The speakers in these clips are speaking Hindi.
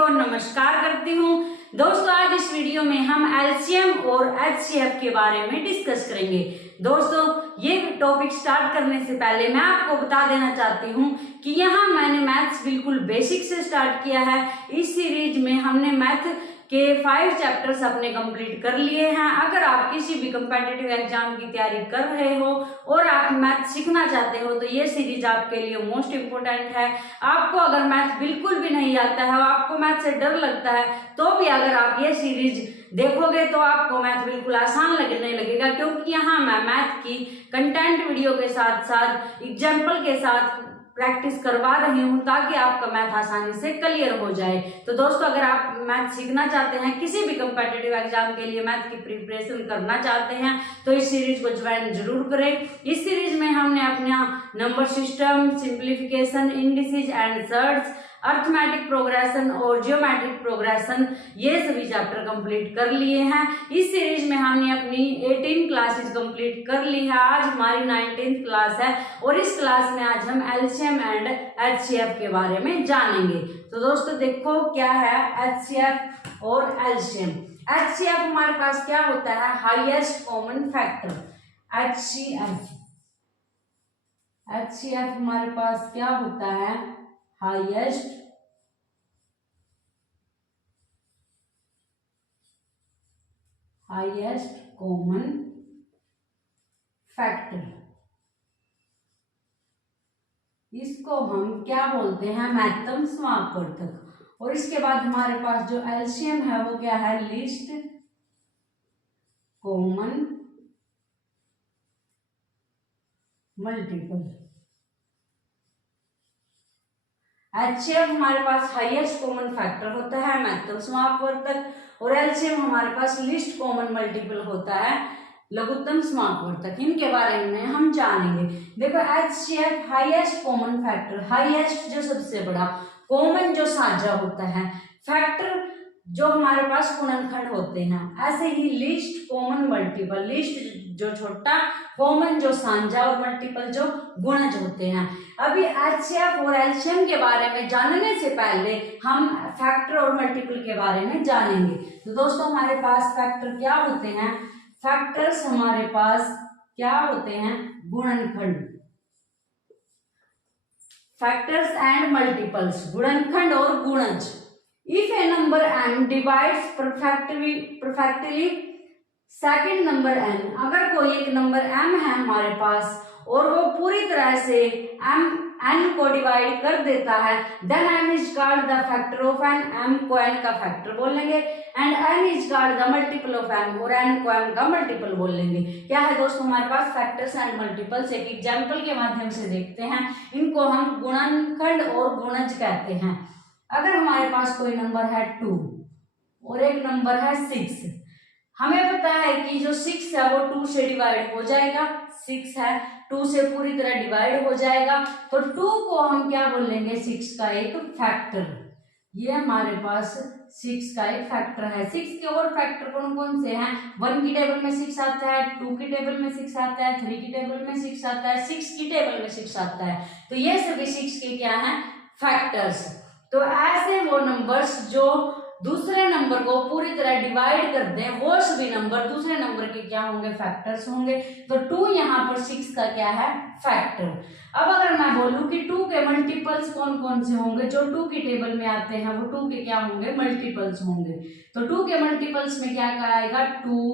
को नमस्कार करती हूँ। दोस्तों आज इस वीडियो में हम एलसीएम और एचसीएफ के बारे में डिस्कस करेंगे। दोस्तों ये टॉपिक स्टार्ट करने से पहले मैं आपको बता देना चाहती हूँ कि यहाँ मैंने मैथ्स बिल्कुल बेसिक से स्टार्ट किया है। इस सीरीज में हमने मैथ के 5 चैप्टर्स अपने कंप्लीट कर लिए हैं। अगर आप किसी भी कम्पिटिटिव एग्जाम की तैयारी कर रहे हो और आप मैथ सीखना चाहते हो तो ये सीरीज आपके लिए मोस्ट इम्पोर्टेंट है। आपको अगर मैथ बिल्कुल भी नहीं आता है, आपको मैथ से डर लगता है, तो भी अगर आप ये सीरीज देखोगे तो आपको मैथ बिल्कुल आसान लगने लगेगा, क्योंकि यहाँ मैं मैथ की कंटेंट वीडियो के साथ साथ एग्जाम्पल के साथ प्रैक्टिस करवा रही हूँ ताकि आपका मैथ आसानी से क्लियर हो जाए। तो दोस्तों अगर आप मैथ सीखना चाहते हैं, किसी भी कम्पिटिटिव एग्जाम के लिए मैथ की प्रिपरेशन करना चाहते हैं तो इस सीरीज को ज्वाइन जरूर करें। इस सीरीज में हमने अपना number system, simplification, indices and search, arithmetic progression और जियोमेट्रिक प्रोग्रेशन ये सभी चैप्टर कंप्लीट कर लिए हैं। इस सीरीज में हमने अपनी 18 क्लासेस कंप्लीट कर ली है। आज हमारी 19th क्लास है और इस क्लास में आज हम एलसीएम एंड एचसीएफ के बारे में जानेंगे। तो दोस्तों देखो क्या है एचसीएफ और एलसीएम। एचसीएफ हमारे पास क्या होता है, हाईएस्ट कॉमन फैक्टर। एचसीएफ हमारे पास क्या होता है, हाईएस्ट कॉमन फैक्टर। इसको हम क्या बोलते हैं, महत्तम समापवर्धक। और इसके बाद हमारे पास जो एलसीएम है वो क्या है, लीस्ट कॉमन मल्टीपल। एचसीएफ हमारे पास हाईएस्ट कॉमन फैक्टर होता है, महत्तम समापवर्धक, और एलसीएम हमारे पास लीस्ट कॉमन मल्टीपल होता है, लघुत्तम समापवर्धक। इनके बारे में हम जानेंगे। देखो HCF highest common factor, highest जो सबसे बड़ा, कॉमन जो साझा होता है, फैक्टर जो हमारे पास गुणनखंड होते हैं, ऐसे ही लीस्ट कॉमन मल्टीपल, लीस्ट जो छोटा, कॉमन जो साझा और मल्टीपल जो गुणज होते हैं। अभी एचसीएफ और एलसीएम के बारे में जानने से पहले हम फैक्टर और मल्टीपल के बारे में जानेंगे। तो दोस्तों हमारे पास फैक्टर क्या होते हैं, फैक्टर्स हमारे पास क्या होते हैं, गुणनखंड। फैक्टर्स एंड मल्टीपल्स, गुणनखंड और गुणज। If a number n divides perfectly second number n, अगर कोई एक नंबर m है हमारे पास और वो पूरी तरह से n को डिवाइड कर देता है, then m is called the factor of n, m को n का फैक्टर बोल लेंगे, and n is called the multiple of m, और n को m का मल्टीपल बोल लेंगे। क्या है दोस्तों हमारे पास फैक्टर्स एंड मल्टीपल्स, एक एग्जाम्पल के माध्यम से देखते हैं। इनको हम गुणनखंड और गुणज कहते हैं। अगर हमारे पास कोई नंबर है 2 और एक नंबर है 6, हमें पता है कि जो 6 है वो 2 से डिवाइड हो जाएगा, 6 है 2 से पूरी तरह डिवाइड हो जाएगा, तो 2 को हम क्या बोलेंगे, 6 का एक फैक्टर। ये हमारे पास 6 का एक फैक्टर है। 6 के और फैक्टर कौन कौन से हैं, 1 की टेबल में 6 आता है, 2 की टेबल में 6 आता है, 3 की टेबल में 6 आता है, 6 की टेबल में 6 आता है। तो ये सभी 6 के क्या हैं, फैक्टर्स। तो ऐसे वो नंबर्स जो दूसरे नंबर को पूरी तरह डिवाइड कर दें, वो सभी नंबर दूसरे नंबर के क्या होंगे, फैक्टर्स होंगे। तो 2 यहाँ पर 6 का क्या है, फैक्टर। अब अगर मैं बोलूं कि 2 के मल्टीपल्स कौन कौन से होंगे, जो 2 की टेबल में आते हैं वो 2 के क्या होंगे, मल्टीपल्स होंगे। तो 2 के मल्टीपल्स में क्या क्या आएगा, 2,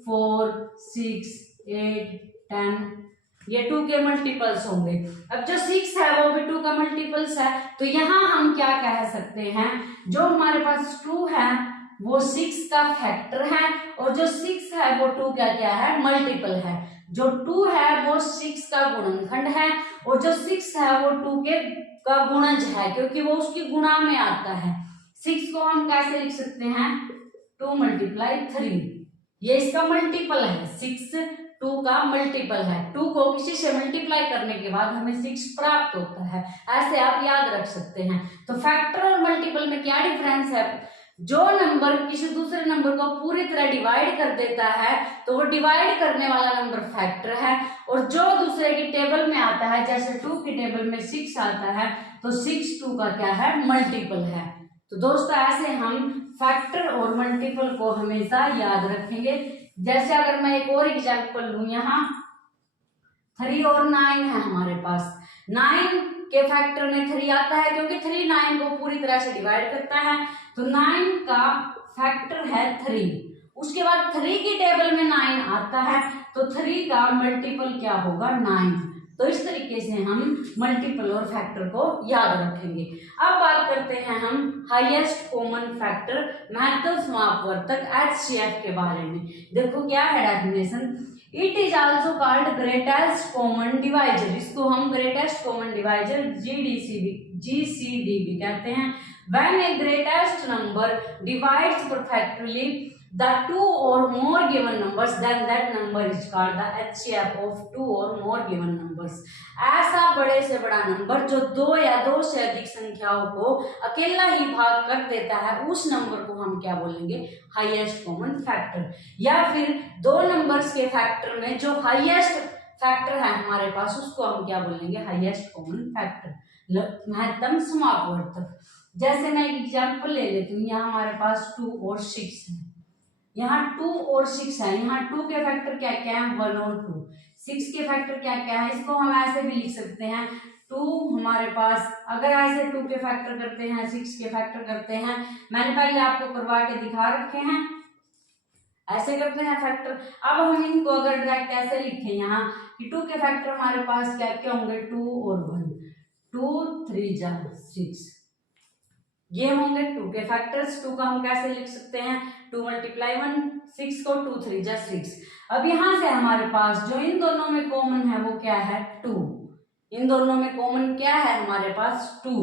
4, 6, 8, 10, ये 2 के मल्टीपल्स होंगे। अब जो 6 है वो भी 2 का मल्टीपल्स है, तो यहाँ हम क्या कह सकते हैं, जो हमारे पास 2 है वो 6 का फैक्टर है, और जो 6 है वो 2 का क्या है, मल्टीपल है। जो 2 है वो 6 का गुणनखंड है, और जो 6 है वो 2 के का गुणज है, क्योंकि वो उसकी गुणा में आता है। 6 को हम कैसे लिख सकते हैं, 2 × 3, ये इसका मल्टीपल है, 6 2 का मल्टीपल है। 2 को किसी से मल्टीप्लाई करने के बाद हमें 6 प्राप्त होता है, ऐसे आप याद रख सकते हैं। तो फैक्टर और मल्टीपल में क्या डिफरेंस है, जो नंबर किसी दूसरे नंबर को पूरी तरह डिवाइड कर देता है तो वो डिवाइड करने वाला नंबर फैक्टर है, और जो दूसरे की टेबल में आता है, जैसे 2 की टेबल में 6 आता है तो 6 2 का क्या है, मल्टीपल है। तो दोस्तों ऐसे हम फैक्टर और मल्टीपल को हमेशा याद रखेंगे। जैसे अगर मैं एक और एग्जांपल लूं, यहाँ 3 और 9 है हमारे पास। 9 के फैक्टर में 3 आता है क्योंकि 3 9 को पूरी तरह से डिवाइड करता है, तो 9 का फैक्टर है 3। उसके बाद 3 की टेबल में 9 आता है, तो 3 का मल्टीपल क्या होगा 9। तो इस तरीके से हम मल्टीपल और फैक्टर को याद रखेंगे। अब बात करते हैं हम हाईएस्ट कॉमन फैक्टर महत्तम समापवर्तक HCF के बारे में। देखो क्या है definition, it is also called greatest common divisor. इसको हम ग्रेटेस्ट कॉमन डिवाइजर GCD भी कहते हैं। When a greatest number divides perfectly the 2 or more given numbers, then that number is called the HCF of 2 or more given numbers। ऐसा बड़े से बड़ा नंबर जो 2 या 2 से अधिक संख्याओं को अकेला ही भाग कर देता है, उस नंबर को हम क्या बोलेंगे, हाईएस्ट कॉमन फैक्टर। या फिर 2 नंबर्स के फैक्टर में जो हाईएस्ट फैक्टर है हमारे पास, उसको हम क्या बोलेंगे, हाईएस्ट कॉमन फैक्टर, महत्तम समापवर्तक। जैसे मैं एक एग्जाम्पल ले लेती हूँ, यहाँ हमारे पास 2 और 6 है। यहाँ 2 और 6 है। यहाँ 2 के फैक्टर क्या क्या है, 1 और 2। 6 के फैक्टर क्या क्या है, इसको हम ऐसे भी लिख सकते हैं, 2 हमारे पास, अगर ऐसे 2 के फैक्टर करते हैं, 6 के फैक्टर करते हैं, मैंने पहले आपको करवा के दिखा रखे हैं, ऐसे करते हैं फैक्टर। अब हम इनको अगर डायरेक्ट ऐसे लिखें यहाँ कि 2 के फैक्टर हमारे पास क्या क्या होंगे, 2 और 1, 2 3 जा 6, ये होंगे 2 के फैक्टर्स। 2 का हम कैसे लिख सकते हैं, 2 × 1 6 को 2 3 जा 6। अब यहाँ से हमारे पास जो इन दोनों में कॉमन है वो क्या है, 2। इन दोनों में कॉमन क्या है हमारे पास, 2।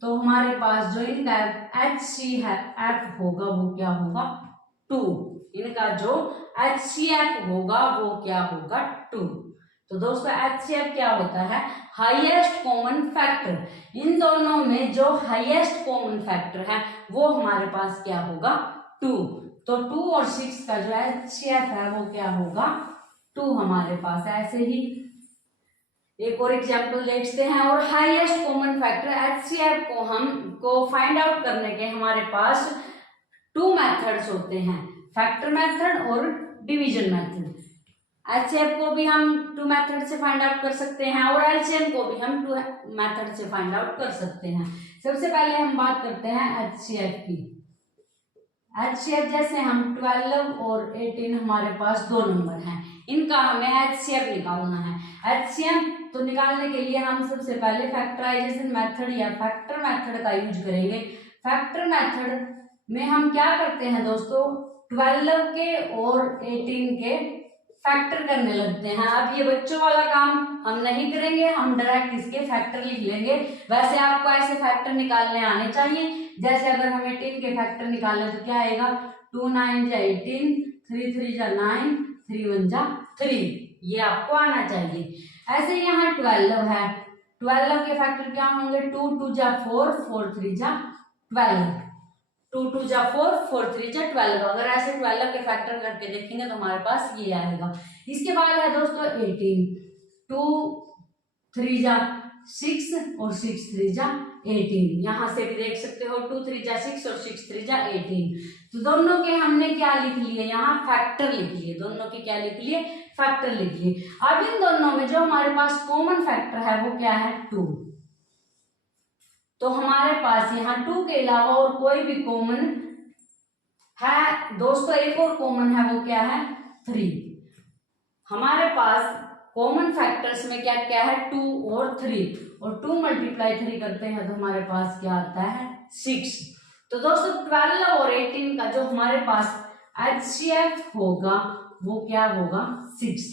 तो हमारे पास जो इनका HCF होगा वो क्या होगा, 2। इनका जो HCF होगा वो क्या होगा, 2। तो दोस्तों HCF क्या होता है, हाईएस्ट कॉमन फैक्टर। इन दोनों में जो हाईएस्ट कॉमन फैक्टर है वो हमारे पास क्या होगा, 2। तो 2 और 6 का जो HCF है वो क्या होगा, 2 हमारे पास। ऐसे ही एक और एग्जाम्पल देखते हैं। और हाईएस्ट कॉमन फैक्टर HCF को फाइंड आउट करने के हमारे पास 2 मेथड्स होते हैं, फैक्टर मेथड और डिवीजन मेथड। HCF को भी हम 2 मेथड से फाइंड आउट कर सकते हैं और LCM को भी हम 2 मेथड से फाइंड आउट कर सकते हैं। सबसे पहले हम बात करते हैं HCF की। HCF जैसे हम 12 और 18 हमारे पास 2 नंबर हैं, इनका हमें HCF निकालना है। HCF तो निकालने के लिए हम सबसे पहले फैक्टराइजेशन मेथड या फैक्टर मेथड का यूज करेंगे। फैक्टर मेथड में हम क्या करते हैं दोस्तों, 12 के और 18 के फैक्टर करने लगते हैं। अब ये बच्चों वाला काम हम नहीं करेंगे, हम डायरेक्ट इसके फैक्टर लिख लेंगे। वैसे आपको ऐसे फैक्टर निकालने आने चाहिए। जैसे अगर हम 18 के फैक्टर निकालें तो क्या आएगा, 2 9 जा 18, 3 3 जा 9, 3 1 जा 3, ये आपको आना चाहिए। ऐसे यहाँ 12 है, 12 के फैक्टर क्या होंगे, 2 2 जा 4, 4 3 जा 12, 2 2 जा 4, 4 3 जा 12। अगर ऐसे 12 के फैक्टर करके देखेंगे तो हमारे पास ये आएगा। इसके बाद है दोस्तों 18, 2 3 जा 6 और 6 3 जा 18। यहाँ से भी देख सकते हो 2 3 जा 6 और 6 3 जा 18। तो दोनों के हमने क्या लिख लिए, यहाँ फैक्टर लिख लिए। दोनों के क्या लिख लिए, फैक्टर लिख लिए। अब इन दोनों में जो हमारे पास कॉमन फैक्टर है वो क्या है, 2। तो हमारे पास यहाँ 2 के अलावा और कोई भी कॉमन है दोस्तों, एक और कॉमन है वो क्या है, 3। हमारे पास कॉमन फैक्टर्स में क्या क्या है, 2 और 3, और 2 × 3 करते हैं तो हमारे पास क्या आता है, 6। तो दोस्तों 12 और 18 का जो हमारे पास HCF होगा वो क्या होगा, 6।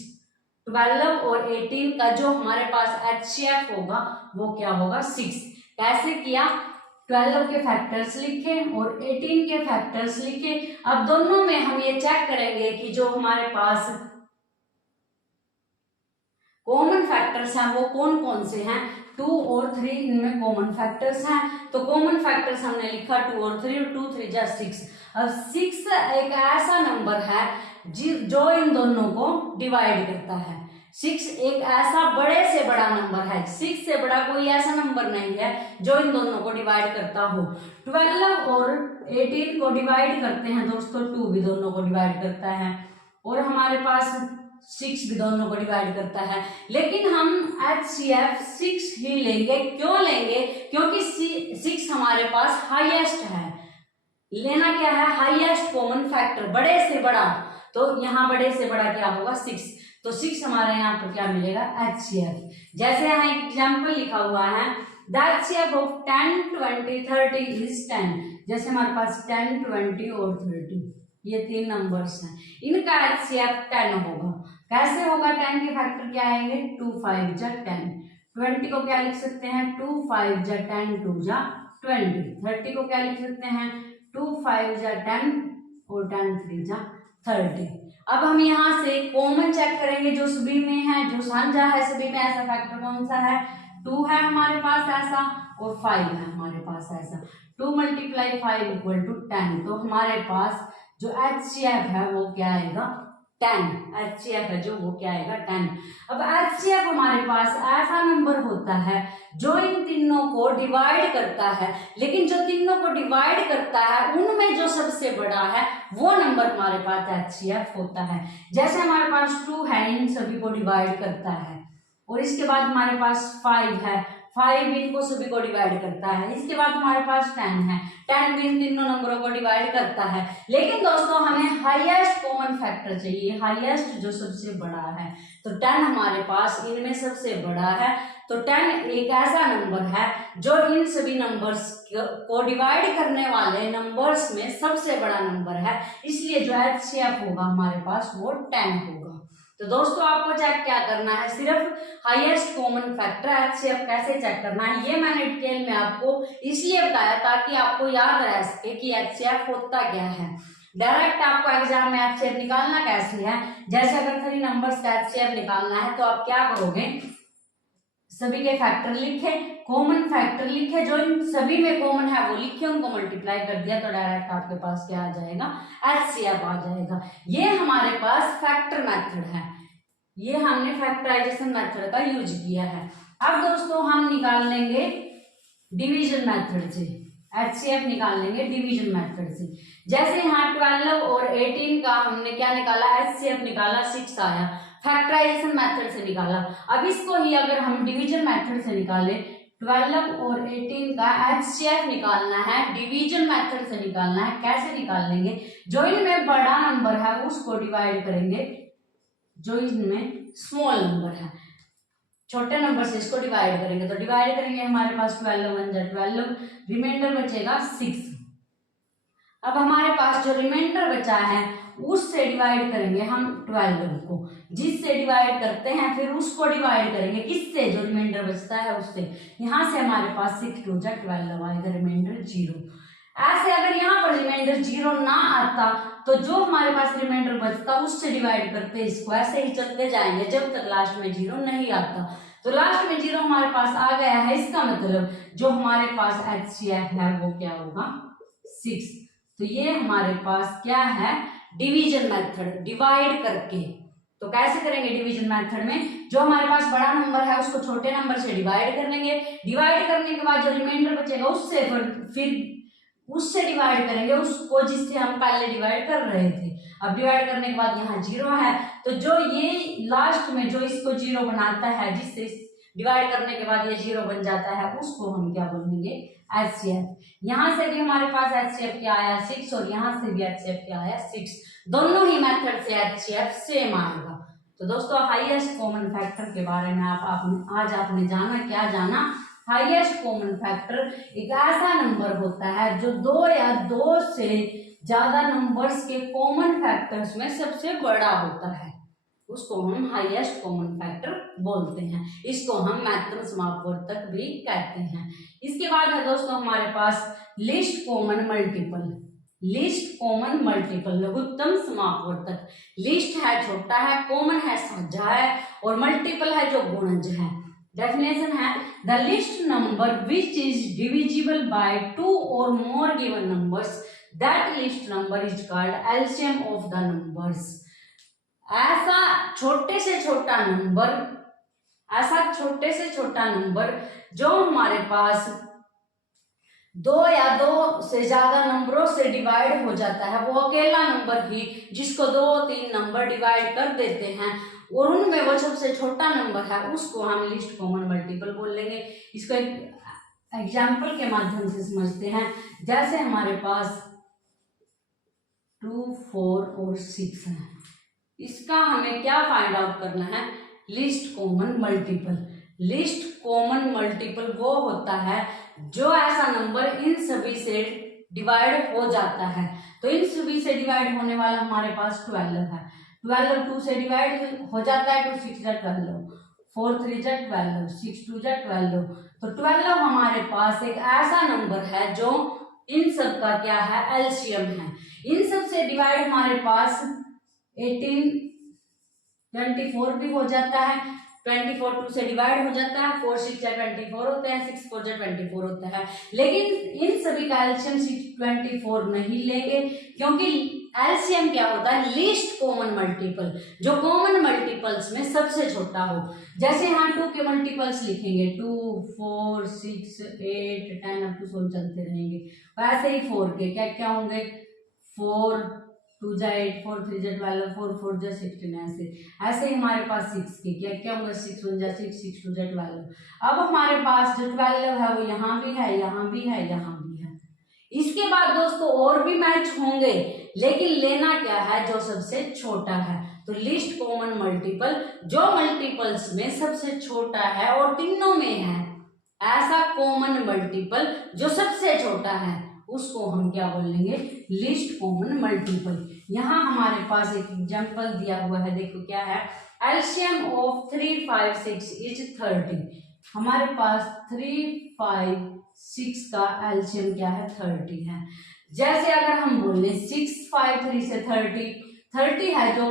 12 और 18 का जो हमारे पास HCF होगा वो क्या होगा, 6। कैसे किया, 12 के फैक्टर्स लिखे और 18 के फैक्टर्स लिखे। अब दोनों में हम ये चेक करेंगे कि जो हमारे पास कॉमन फैक्टर्स हैं वो कौन कौन से हैं। 2 और 3 इनमें कॉमन फैक्टर्स हैं, तो कॉमन फैक्टर्स हमने लिखा 2 और 3, और 2 3 जा 6। अब 6 एक ऐसा नंबर है जो इन दोनों को डिवाइड करता है। 6 एक ऐसा बड़े से बड़ा नंबर है, 6 से बड़ा कोई ऐसा नंबर नहीं है जो इन दोनों को डिवाइड करता हो। 12 और 18 को डिवाइड करते हैं दोस्तों, 2 भी दोनों को डिवाइड करता है, और हमारे पास 6 भी दोनों को डिवाइड करता है। लेकिन हम HCF 6 ही लेंगे। क्यों लेंगे? क्योंकि 6 हमारे पास हाईएस्ट है। लेना क्या है? हाईएस्ट कॉमन फैक्टर, बड़े से बड़ा। तो यहाँ बड़े से बड़ा क्या होगा? 6। तो 6 हमारे यहाँ पर क्या मिलेगा? HCF। जैसे यहाँ एग्जाम्पल लिखा हुआ है, द HCF ऑफ 10, 20, 30 इज 10। जैसे हमारे पास 10, 20 और 30 ये 3 नंबर्स हैं, इनका HCF 10 होगा। कैसे होगा? 10 के फैक्टर क्या आएंगे? 2 5 जा 10। 20 को क्या लिख सकते हैं? 2 5 जा 10, 2 जा 20। 30 को क्या लिख सकते हैं? 2 5 जा 10 और 10 3 जा 30। अब हम यहाँ से कॉमन चेक करेंगे जो सभी में है, जो साझा है सभी में। ऐसा फैक्टर कौन सा है? 2 है हमारे पास ऐसा, और 5 है हमारे पास ऐसा। 2 × 5 = 10। तो हमारे पास जो HCF है वो क्या आएगा? 10। HCF है जो वो क्या आएगा? 10। अब HCF हमारे पास ऐसा नंबर होता है जो इन तीनों को डिवाइड करता है, लेकिन जो तीनों को डिवाइड करता है उनमें जो सबसे बड़ा है वो नंबर हमारे पास HCF होता है। जैसे हमारे पास 2 है, इन सभी को डिवाइड करता है, और इसके बाद हमारे पास 5 है, 5 इनको सभी को डिवाइड करता है। इसके बाद हमारे पास 10 है, 10 भी इन तीनों नंबरों को डिवाइड करता है। लेकिन दोस्तों हमें हाईएस्ट कॉमन फैक्टर चाहिए, हाईएस्ट जो सबसे बड़ा है। तो 10 हमारे पास इनमें सबसे बड़ा है। तो 10 एक ऐसा नंबर है जो इन सभी नंबर्स को डिवाइड करने वाले नंबर्स में सबसे बड़ा नंबर है, इसलिए जो HCF होगा हमारे पास वो 10 होगा। तो दोस्तों आपको चेक क्या करना है? सिर्फ हाईएस्ट कॉमन फैक्टर HCF कैसे चेक करना है ये मैंने डिटेल में आपको इसलिए बताया ताकि आपको याद रह सके कि HCF होता क्या है। डायरेक्ट आपको एग्जाम में HCF निकालना कैसे है? जैसे अगर 3 नंबर्स का HCF निकालना है तो आप क्या करोगे? सभी के फैक्टर लिखे, कॉमन फैक्टर लिखे, जो इन सभी में कॉमन है वो लिखे, उनको मल्टीप्लाई कर दिया तो डायरेक्ट आपके पास क्या आ जाएगा? HCF आ जाएगा। ये हमारे पास फैक्टर मेथड है, ये हमने फैक्टराइजेशन मेथड का यूज किया है। अब दोस्तों हम निकाल लेंगे डिवीजन मेथड से, HCF निकाल लेंगे डिवीजन मेथड से। जैसे यहाँ 12 और 18 का हमने क्या निकाला? HCF निकाला, 6 आया, फैक्टराइजेशन मेथड से निकाला। अब इसको ही अगर हम डिवीजन मेथड से निकाले, 12 और 18 का HCF निकालना है, डिवीजन मेथड से निकालना है। कैसे निकाल लेंगे? जो इनमें बड़ा नंबर है उसको डिवाइड करेंगे, जो इनमें स्मॉल नंबर है, छोटे नंबर से इसको डिवाइड करेंगे। तो डिवाइड करेंगे हमारे पास 12 1 जा 12, रिमाइंडर बचेगा 6। अब हमारे पास जो रिमाइंडर बचा है उससे डिवाइड करेंगे हम 12 को, जिससे डिवाइड करते हैं फिर उसको डिवाइड करेंगे किससे? जो रिमाइंडर बचता है उससे। यहाँ से हमारे पास 6 2 जा 12 आएगा, रिमाइंडर 0। ऐसे अगर यहाँ पर रिमाइंडर 0 ना आता तो जो हमारे पास रिमाइंडर बचता उससे डिवाइड करते इसको, ऐसे ही चलते जाएंगे जब तक लास्ट में 0 नहीं आता। तो लास्ट में 0 हमारे पास आ गया है, इसका मतलब जो हमारे पास HCF है वो क्या होगा? 6। तो ये हमारे पास क्या है? डिवीजन मेथड, डिवाइड करके। तो कैसे करेंगे डिवीजन मेथड में? जो हमारे पास बड़ा नंबर है उसको छोटे नंबर से डिवाइड कर लेंगे, डिवाइड करने के बाद जो रिमाइंडर बचेगा उससे फिर उससे डिवाइड करेंगे उसको जिससे हम पहले डिवाइड कर रहे थे। अब डिवाइड करने के बाद यहाँ 0 है, तो जो ये लास्ट में जो इसको 0 बनाता है, जिससे डिवाइड करने के बाद ये 0 बन जाता है, उसको हम क्या बोलेंगे? HCF। यहाँ से भी हमारे पास HCF क्या आया? 6, और यहाँ से भी HCF क्या आया? 6। दोनों ही मेथड से HCF सेम आएगा। तो दोस्तों हाईएस्ट कॉमन फैक्टर के बारे में आज आपने जाना, क्या जाना? हाईएस्ट कॉमन फैक्टर एक ऐसा नंबर होता है जो 2 या 2 से ज्यादा नंबर्स के कॉमन फैक्टर्स में सबसे बड़ा होता है, उसको हम हाईएस्ट कॉमन फैक्टर बोलते हैं। इसको हम महत्तम समापवर्तक भी कहते हैं। इसके बाद है दोस्तों हमारे पास least common multiple. Least common multiple लघुत्तम समापवर्तक। लिस्ट है छोटा है, कॉमन है साझा है, और मल्टीपल है जो गुणज है। डेफिनेशन है the least number which is divisible by 2 और more given numbers, that least number is called LCM of the numbers. ऐसा छोटे से छोटा नंबर जो हमारे पास दो या दो से ज्यादा नंबरों से डिवाइड हो जाता है, वो अकेला नंबर ही जिसको 2-3 नंबर डिवाइड कर देते हैं और उनमें वो सबसे छोटा नंबर है, उसको हम लीस्ट कॉमन मल्टीपल बोल लेंगे। इसको एक एग्जाम्पल के माध्यम से समझते हैं। जैसे हमारे पास 2, 4 और 6 है, इसका हमें क्या फाइंड आउट करना है? Least common multiple. Least common multiple वो होता है जो ऐसा नंबर इन सभी से डिवाइड हो जाता है। तो इन सभी से डिवाइड होने वाला हमारे पास 12 है। 12 2 से डिवाइड हो जाता है, 2 6 जा 12, 4 3 जा 12, 6 2 जा 12। तो 12 हमारे पास एक ऐसा नंबर है जो इन सब का क्या है? एलसीएम है। इन सब से डिवाइड हमारे पास 18 24 भी हो जाता है, 24 2 से डिवाइड हो जाता है, 4 6 जा 24 होता है, 6 4 जा 24 होता है। लेकिन इन सभी का एलसीएम 24 नहीं लेंगे, क्योंकि एलसीएम क्या होता है? लीस्ट कॉमन मल्टीपल, जो कॉमन मल्टीपल्स में सबसे छोटा हो। जैसे यहाँ 2 के मल्टीपल्स लिखेंगे, 2 4 6 8 10 अप टू 16 चलते रहेंगे। वैसे ही 4 के क्या क्या होंगे? 4 2 जा 8, 4 3 जा 12, 4 4 जा 16। ऐसे ही हमारे पास 6 के क्या क्या होंगे? 6 1 जा 6, 6 2 जा 12। अब हमारे पास जो 12 है वो यहाँ भी है, यहाँ भी है, यहाँ भी है। इसके बाद दोस्तों और भी मैच होंगे, लेकिन लेना क्या है? जो सबसे छोटा है। तो लीस्ट कॉमन मल्टीपल जो मल्टीपल्स में सबसे छोटा है और तीनों में है, ऐसा कॉमन मल्टीपल जो सबसे छोटा है, उसको हम क्या बोलेंगे? Least common multiple. यहाँ हमारे पास एक एग्जांपल दिया हुआ है, देखो क्या है? LCM of 3 5 6 is 30। हमारे पास 3 5 6 का एलसीएम क्या है? 30 है। जैसे अगर हम बोले 6 5 3 से 30 है, जो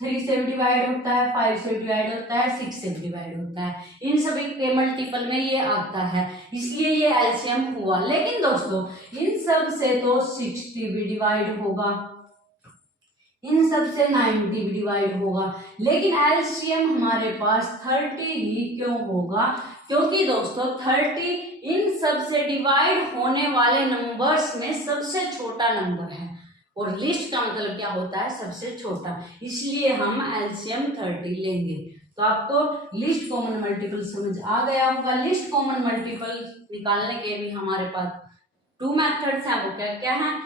3 से डिवाइड होता है, 5 से डिवाइड होता है, 6 से डिवाइड होता है, इन सभी के मल्टीपल में ये आता है, इसलिए ये एलसीएम हुआ। लेकिन दोस्तों इन सब से तो 60 भी डिवाइड होगा, इन सब से 90 भी डिवाइड होगा, लेकिन एलसीएम हमारे पास 30 ही क्यों होगा? क्योंकि दोस्तों 30 इन सब से डिवाइड होने वाले नंबर्स में सबसे छोटा नंबर है, और लिस्ट का मतलब क्या होता है? सबसे छोटा, इसलिए हम एलसीएम 30 लेंगे। तो आपको लिस्ट कॉमन मल्टीपल समझ आ गया होगा। लिस्ट कॉमन मल्टीपल निकालने के भी हमारे पास 2 मेथड्स हैं, वो क्या क्या है?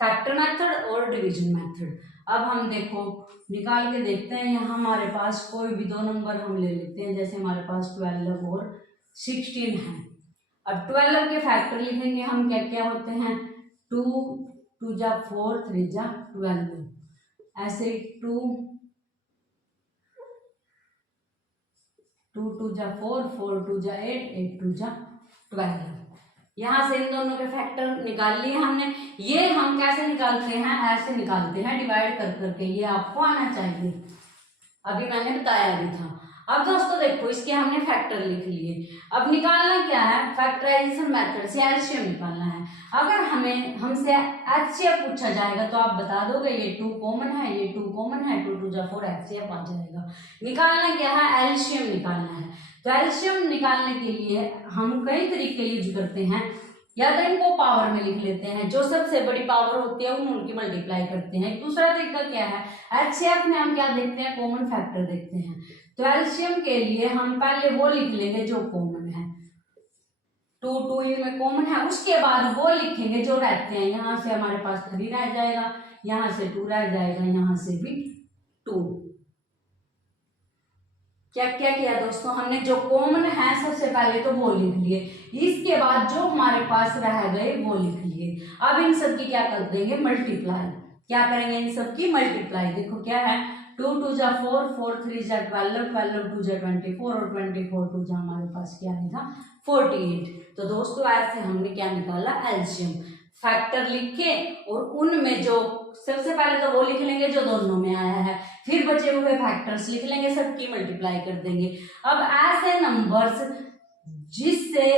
फैक्टर मेथड और डिवीजन मेथड। अब हम देखो निकाल के देखते हैं। यहाँ हमारे पास कोई भी 2 नंबर हम ले लेते हैं, जैसे हमारे पास 12 और 16 है। अब 12 के फैक्टर लिखेंगे हम, क्या क्या होते हैं? 2 2 जा 4, 3 जा 12, ऐसे 2 2 जा 4, 4 2 जा 8, 8 2 जा 12। यहाँ से इन दोनों के फैक्टर निकाल लिए हमने। ये हम कैसे निकालते हैं? ऐसे निकालते हैं, डिवाइड कर करके। ये आपको आना चाहिए, अभी मैंने बताया भी था। अब दोस्तों देखो इसके हमने फैक्टर लिख लिए। अब निकालना क्या है? फैक्टराइजेशन मेथड से एलसीएम निकालना है। अगर हमसे एचसीएफ पूछा जाएगा तो आप बता दोगे ये 2 कॉमन है, ये 2 कॉमन है, 2 2 जा 4 एचसीएफ आ जाएगा। निकालना क्या है? एलसीएम निकालना है। तो एलसीएम निकालने के लिए हम कई तरीके यूज करते हैं, या तो इनको पावर में लिख लेते हैं, जो सबसे बड़ी पावर होती है उनकी मल्टीप्लाई करते हैं। दूसरा तरीका क्या है? एचसीएफ में हम क्या देखते हैं? कॉमन फैक्टर देखते हैं। तो एलसीएम के लिए हम पहले वो लिख लेंगे जो कॉमन है, 2 2 इनमें कॉमन है, उसके बाद वो लिखेंगे जो रहते हैं। यहाँ से हमारे पास 3 रह जाएगा, यहाँ से 2 रह जाएगा, यहाँ से भी 2। क्या क्या किया दोस्तों? हमने जो कॉमन है सबसे पहले तो वो लिख लिए, इसके बाद जो हमारे पास रह गए वो लिख लिए। अब इन सब की क्या कर देंगे? मल्टीप्लाई। क्या करेंगे? इन सब की मल्टीप्लाई। देखो क्या है? 2 2 जा 4, 4 3 जा 12, 12 2 जा 24 और 24 2 जा हमारे पास क्या आएगा? 48। तो दोस्तों ऐसे हमने क्या निकाला? एलसीएम। फैक्टर लिखे और उनमें जो सबसे पहले तो वो लिख लेंगे जो दोनों में आया है, फिर बचे हुए फैक्टर्स लिख लेंगे, सबकी मल्टीप्लाई कर देंगे। अब ऐसे नंबर्स जिससे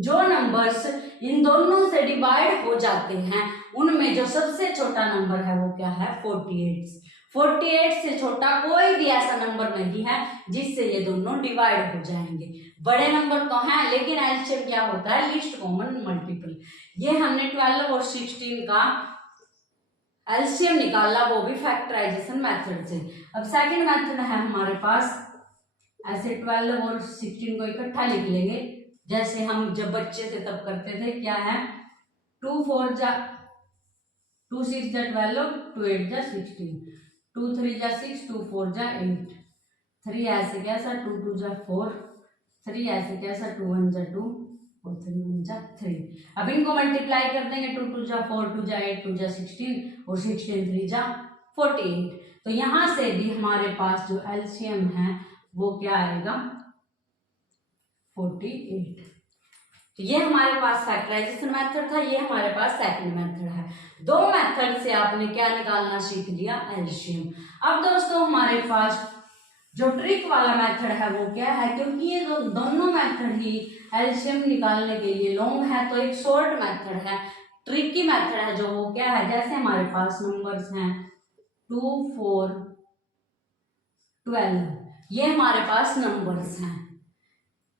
जो नंबर्स इन दोनों से डिवाइड हो जाते हैं, उनमें जो सबसे छोटा नंबर है वो क्या है? 48। 48 से छोटा कोई भी ऐसा नंबर नहीं है जिससे ये दोनों डिवाइड हो जाएंगे। बड़े नंबर तो हैं, लेकिन एलसीएम क्या होता है, लीस्ट कॉमन मल्टीपल। ये हमने 12 और 16 का एलसीएम निकाला, वो भी फैक्टराइजेशन मेथड से। अब सेकंड मेथड है हमारे पास, ऐसे 12 और 16 को इकट्ठा लिख लेंगे, जैसे हम जब बच्चे थे तब करते थे। क्या है, 2 4 जा 2 6 जा 12, 2 8 जा 16, 2 3 जा 6, 2 4 जा 8, 3 ऐसे कैसा 2 2 जा 4, 3 ऐसे कैसा 2 1 जा 2 और 3 1 जा 3। अब इनको मल्टीप्लाई कर देंगे, 2 2 जा 4, 2 जा 8, 2 जा 16 और 16 3 जा 48। तो यहाँ से भी हमारे पास जो एलसीएम है वो क्या आएगा, 48। तो ये हमारे पास फैक्टराइजेशन मेथड था, ये हमारे पास सेकंड मेथड है। दो मेथड से आपने क्या निकालना सीख लिया, एलसीएम। अब दोस्तों हमारे पास जो ट्रिक वाला मेथड है वो क्या है, क्योंकि ये दोनों मेथड ही एलसीएम निकालने के लिए लॉन्ग है, तो एक शॉर्ट मेथड है, ट्रिकी मेथड है, जो वो क्या है, जैसे हमारे पास नंबर्स हैं 2 4 12, ये हमारे पास नंबर्स हैं,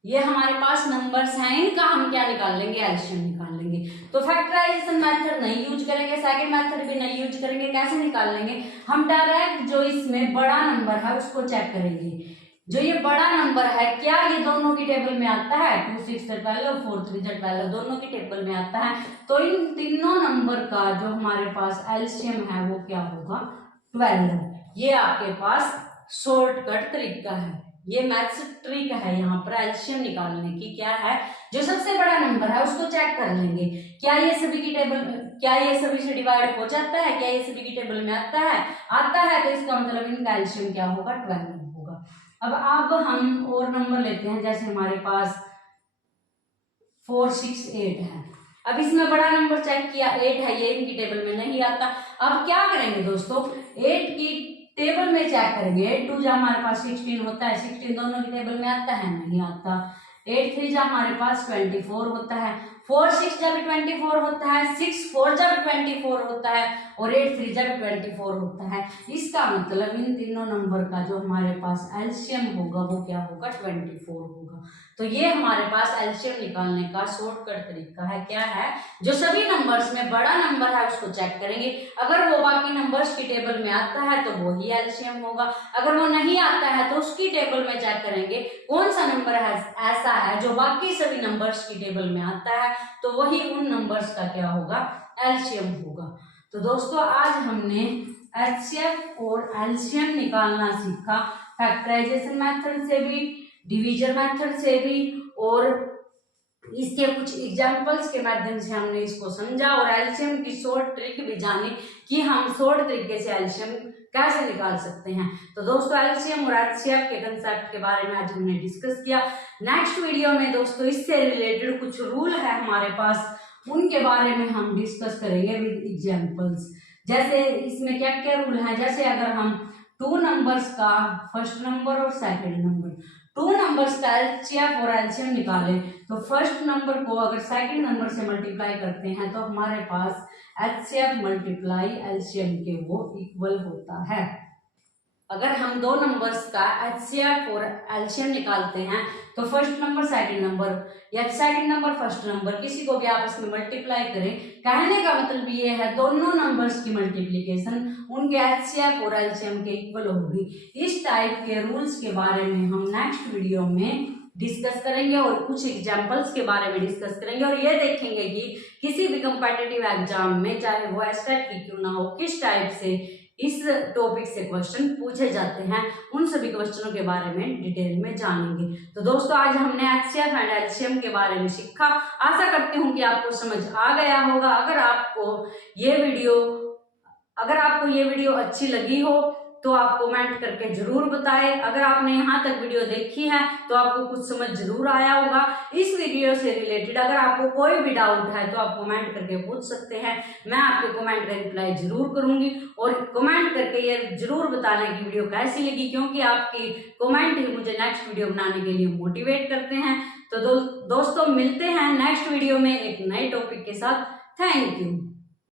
ये हमारे पास नंबर्स हैं, इनका हम क्या निकाल लेंगे, एलसीएम निकाल लेंगे। तो फैक्टराइजेशन मेथड नहीं यूज करेंगे, सेकंड मेथड भी नहीं यूज करेंगे। कैसे निकाल लेंगे, हम डायरेक्ट जो इसमें बड़ा नंबर है उसको चेक करेंगे। जो ये बड़ा नंबर है क्या ये दोनों की टेबल में आता है, 2 6 12 और 4 3 12 दोनों की टेबल में आता है। तो इन तीनों नंबर का जो हमारे पास एलसीएम है वो क्या होगा, 12। ये आपके पास शॉर्टकट तरीका है, ये मैथ्स ट्रिक है यहाँ पर एलसीएम निकालने की। क्या है, जो सबसे बड़ा नंबर है उसको चेक कर लेंगे, क्या ये सभी की टेबल, क्या ये सभी से डिवाइड हो जाता है, क्या ये सभी की टेबल में आता है, तो इसका मतलब इनका एलसीएम क्या होगा, 12 होगा। अब हम और नंबर लेते हैं, जैसे हमारे पास 4 6 8 है। अब इसमें बड़ा नंबर चेक किया, 8 है, ये इनकी टेबल में नहीं आता। अब क्या करेंगे दोस्तों, 8 की टेबल में चेक करेंगे। 8 2 जा हमारे पास 16 होता है, 16 दोनों की टेबल में आता है, नहीं आता। 8 3 जा हमारे पास 24 होता है, 4 6 जा भी 24 होता है, 6 4 जा भी 24 होता है और 8 3 जा भी 24 होता है। इसका मतलब इन तीनों नंबर का जो हमारे पास एलसीएम होगा वो क्या होगा, 24 होगा। तो ये हमारे पास एलसीएम निकालने का शॉर्टकट तरीका है। क्या है, जो सभी नंबर्स में बड़ा नंबर है उसको चेक करेंगे, अगर वो बाकी नंबर्स की टेबल में आता है तो वो ही एलसीएम होगा, अगर वो नहीं आता है तो उसकी टेबल में चेक करेंगे कौन सा नंबर है ऐसा है जो बाकी सभी नंबर्स की टेबल में आता है, तो वही उन नंबर्स का क्या होगा, एलसीएम होगा। तो दोस्तों आज हमने एचसीएफ और एलसीएम निकालना सीखा, फैक्टराइजेशन मेथड से भी, डिवीजन मेथड से भी, और इसके कुछ एग्जांपल्स के माध्यम से हमने इसको समझा, और एलसीएम की शॉर्ट ट्रिक भी जानी कि हम शॉर्ट तरीके से एलसीएम कैसे निकाल सकते हैं। तो दोस्तों एलसीएम और एचसीएफ के कंसेप्ट के बारे में आज हमने डिस्कस किया। नेक्स्ट वीडियो में दोस्तों इससे रिलेटेड कुछ रूल है हमारे पास, उनके बारे में हम डिस्कस करेंगे विद एग्जांपल्स। जैसे इसमें क्या क्या रूल है, जैसे अगर हम 2 नंबर्स का फर्स्ट नंबर और सेकंड नंबर, 2 नंबर्स का एचसीएफ और एलसीएम निकालें तो फर्स्ट नंबर को अगर सेकंड नंबर से मल्टीप्लाई करते हैं तो हमारे पास एचसीएफ मल्टीप्लाई एलसीएम के वो इक्वल होता है। अगर हम 2 नंबर्स का एचसीएफ और एलसीएम निकालते हैं तो फर्स्ट नंबर सेकंड नंबर या सेकंड नंबर फर्स्ट नंबर किसी को भी आपस में मल्टीप्लाई करें, कहने का मतलब ये है दोनों नंबर्स की मल्टीप्लिकेशन उनके एचसीएफ और एलसीएम के इक्वल होगी। इस टाइप के रूल्स के बारे में हम नेक्स्ट वीडियो में डिस्कस करेंगे और कुछ एग्जांपल्स के बारे में डिस्कस करेंगे, और ये देखेंगे कि किसी भी कम्पिटिटिव एग्जाम में चाहे वो एसटेट की क्यों ना हो, किस टाइप से इस टॉपिक से क्वेश्चन पूछे जाते हैं, उन सभी क्वेश्चनों के बारे में डिटेल में जानेंगे। तो दोस्तों आज हमने एचसीएफ एंड एलसीएम के बारे में सीखा। आशा करती हूँ कि आपको समझ आ गया होगा। अगर आपको ये वीडियो अच्छी लगी हो तो आप कमेंट करके जरूर बताएं। अगर आपने यहाँ तक वीडियो देखी है तो आपको कुछ समझ जरूर आया होगा। इस वीडियो से रिलेटेड अगर आपको कोई भी डाउट है तो आप कमेंट करके पूछ सकते हैं, मैं आपके कमेंट का रिप्लाई जरूर करूंगी, और कमेंट करके ये जरूर बताना कि वीडियो कैसी लगी, क्योंकि आपकी कमेंट ही मुझे नेक्स्ट वीडियो बनाने के लिए मोटिवेट करते हैं। तो दोस्तों मिलते हैं नेक्स्ट वीडियो में एक नए टॉपिक के साथ। Thank you.